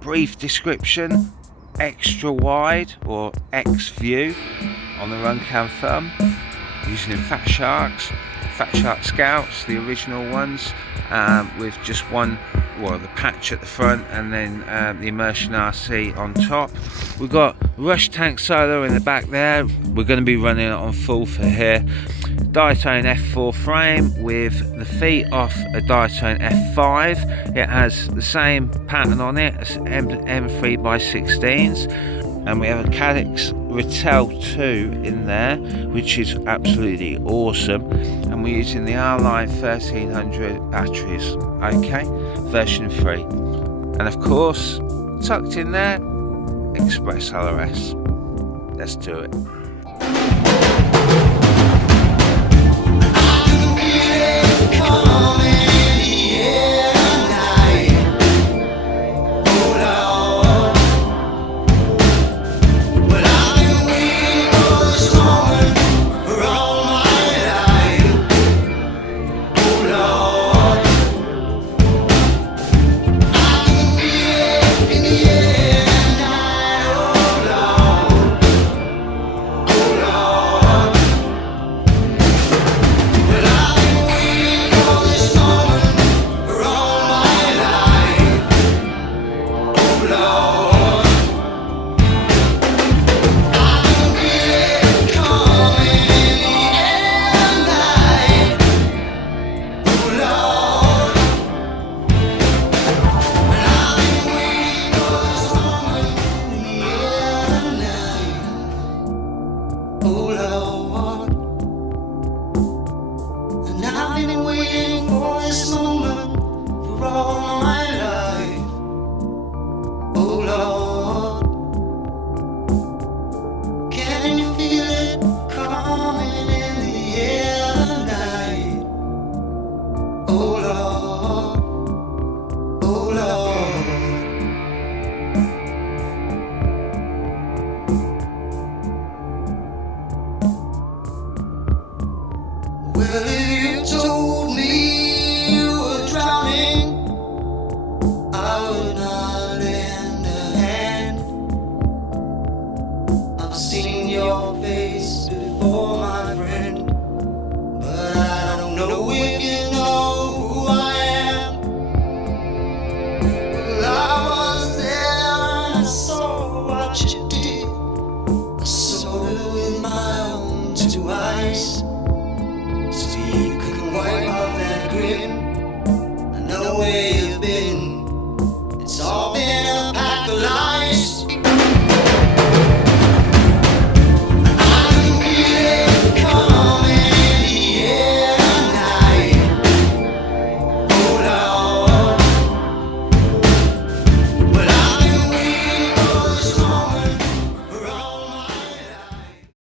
brief description, extra wide or XView on the Runcam thumb, using Fat Shark Scouts, the original ones, with just one, well, the patch at the front and then the immersion RC on top. We've got Rush Tank Solo in the back there. We're going to be running it on full for here. Diatone F4 frame with the feet off a Diatone F5. It has the same pattern on it as M3x16s, and we have a Caddx Ratel 2 in there, which is absolutely awesome. And we're using the R-Line 1300 batteries, okay, version 3. And of course, tucked in there, expresslrs. Let's do it. Lord.